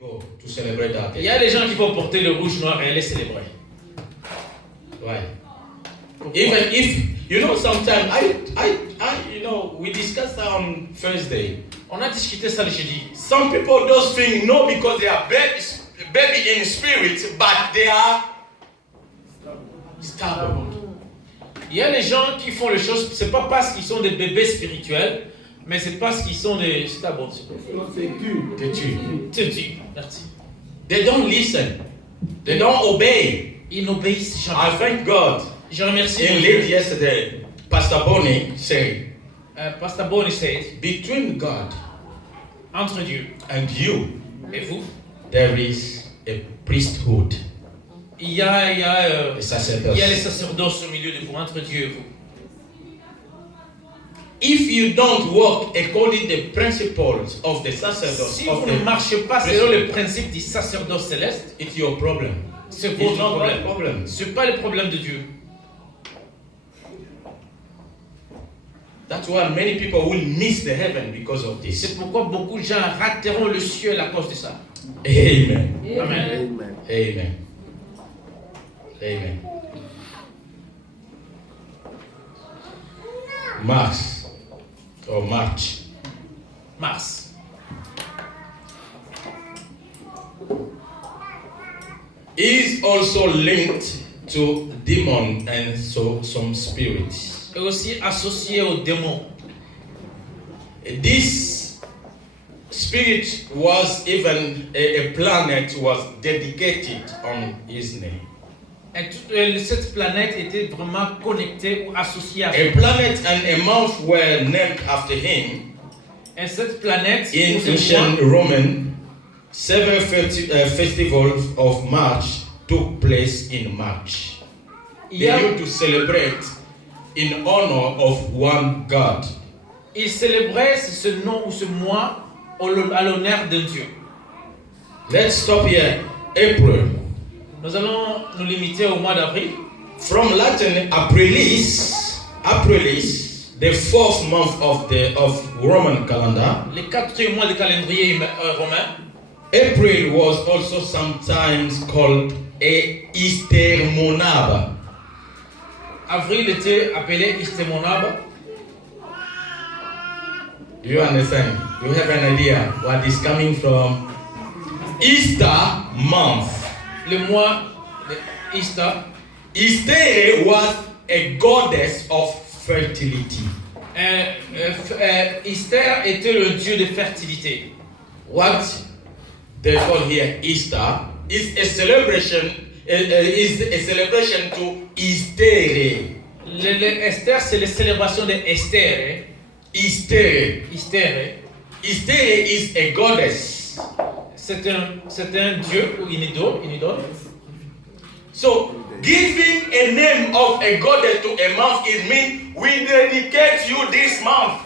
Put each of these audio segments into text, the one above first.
Go to celebrate that. Il y a des gens qui vont porter le rouge noir et aller célébrer. Why? Pourquoi? Even if you know, sometimes we discussed that on Thursday. On a discuté ça le jeudi. Some people don't think no because they are baby in spirit, but they are stubborn. Il y a des gens qui font les choses, c'est pas parce qu'ils sont des bébés spirituels, mais c'est parce qu'ils sont des stubborn. Têtus. Merci. They don't listen. They don't obey. Ils n'obéissent I jamais. thank God. Je remercie In Dieu. late yesterday, Pastor Bonnie said, Pastor Bonnie said, between God entre Dieu and you, et vous, there is a priesthood, il y a a les sacerdoce. sacerdoces au milieu de vous, entre Dieu et vous. If you don't walk according to the principles of the sacerdoce, Si of vous ne the marchez pas selon les principes du sacerdoce céleste, it's your problem. c'est It's votre not my problème. problem. Ce n'est pas le problème de Dieu. That's why many people will miss the heaven because of this. C'est pourquoi beaucoup de gens rateront le ciel à cause de ça. Amen. Amen. Amen. Amen. Mars or March. Mars. Is also linked to demon and so some spirits. Et aussi associé aux démons. This spirit was even a planet was dedicated on his name. Et cette planète était vraiment connectée ou associée à A ce planet and a month were named after him. Et cette planète, In ou ce ancient mois, Roman, several festivals of March took place in March. il They y a- used to celebrate in honor of one God. il célébrait ce nom ou ce mois à l'honneur d'un Dieu. Let's stop here. April. Nous allons nous limiter au mois d'avril. From Latin, Aprilis, the fourth month of Roman calendar. Les 4 mois de calendrier romain. April was also sometimes called a Easter monab. Avril était appelé Istemonab. Do you understand? Do you have an idea what is coming from? Easter month. Le mois de Easter. Easter was a goddess of fertility. Easter était le dieu de fertilité. What they call here Easter is a celebration. Is a celebration to Easter. Esther, c'est la célébration de Esther. Easter. Esther, Easter is a goddess. c'est un dieu ou une idole. So giving a name of a goddess to a month, it means we dedicate you this month.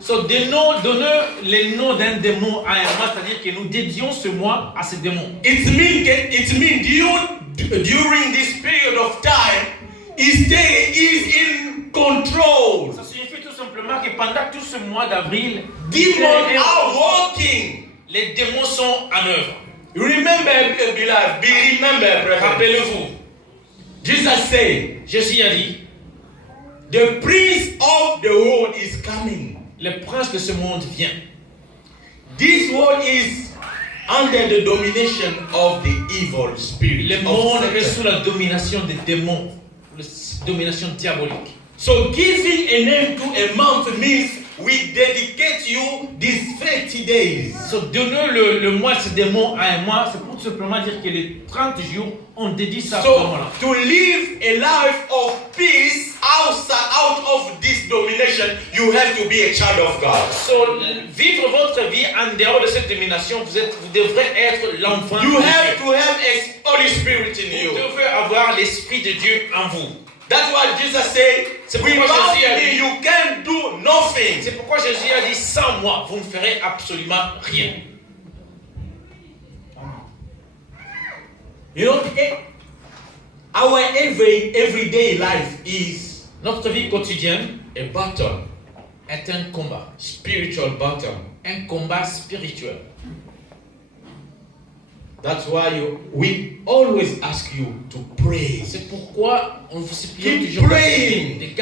So, donner les noms d'un démon à un mois, c'est-à-dire que nous dédions ce mois à ce démon. It means during this period of time, Easter is in control. Ça signifie tout simplement que pendant tout ce mois d'avril, Demons are working. les démons sont en œuvre. Remember, beloved, brethren. Rappelez-vous, Jesus said, Jésus a dit, the prince of the world is coming. le prince de ce monde vient. This world is under the domination of the evil spirit. Le of monde est Satan. sous la domination des démons, la domination diabolique. So giving a name to a month means we dedicate you these 30 days. So, donner le mois à ce démon à un mois, c'est pour tout simplement dire que les 30 jours, on dédie ça à ce So moment-là. to live a life of peace out of this domination, you have to be a child of God. So, vivre votre vie en dehors de cette domination, vous devrez être l'enfant de You Dieu. have to have a Holy Spirit in Vous you. devez avoir l'Esprit de Dieu en vous. That's why Jesus said, C'est pourquoi without Jésus a me dit- you can do nothing. C'est pourquoi Jésus a dit, sans moi, vous ne ferez absolument rien. You know, our everyday life is Notre vie quotidienne a battle, est un combat. spiritual battle. Un combat spirituel. That's why we always ask you to pray. C'est pourquoi on vous supplie Keep toujours praying. de garder